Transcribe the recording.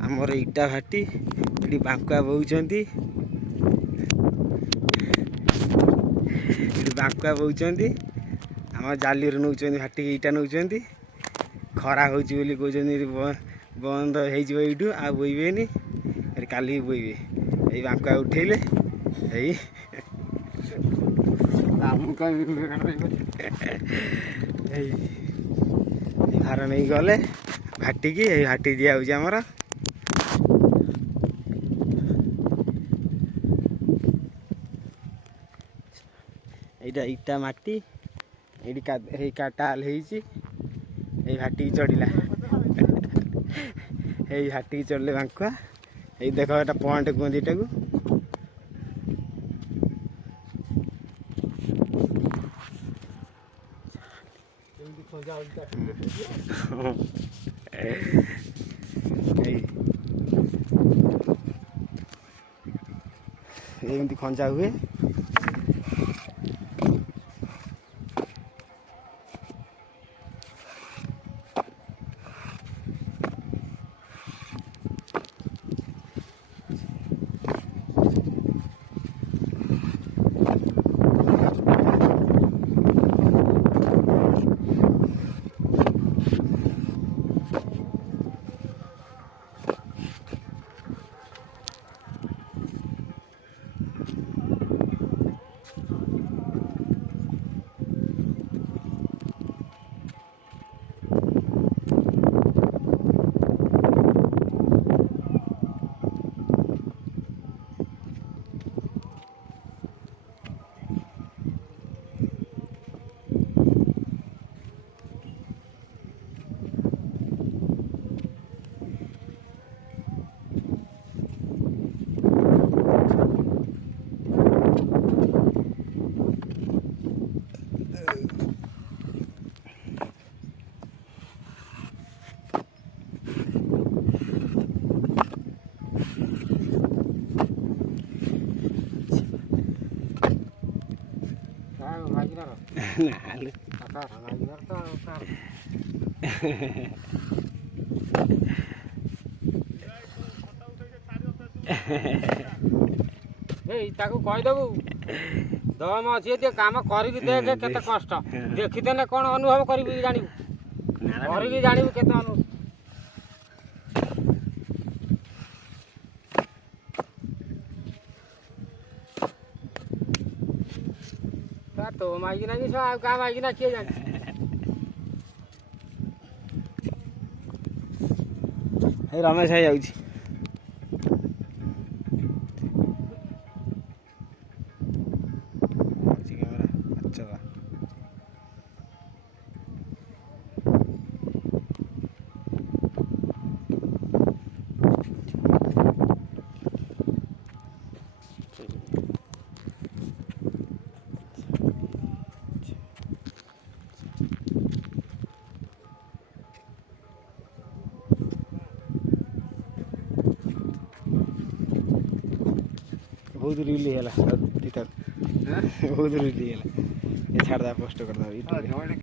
आमर इटा भाटी ये बांकुआ बोचंती बांकुआ बोचंती आम जाली नौ भाटी इटा नौ खरा हो बंद हो आ बोइबेनी काली बोइबे ये बांकुआ उठेले भार नहीं गले भाटी की भाटी दिया आमर यहाँ इटा माटी ये काटाल घाटी चढ़ला ये घाटी चढ़ले बांकुआ ये देख एटा पॉइंट कहते इटा को एमती खंजा हुए कहीदेबू दम अच्छी कम कर देखे केते कष्ट देखीदेने कौन अनुभव करी जानू कर जानू केते अनुभव तो माइकिना कि क्या माइकिना किए जाने रमेश भाई जाऊँ बहुत रिली है बहुत रिली है छाड़ पोस्ट कर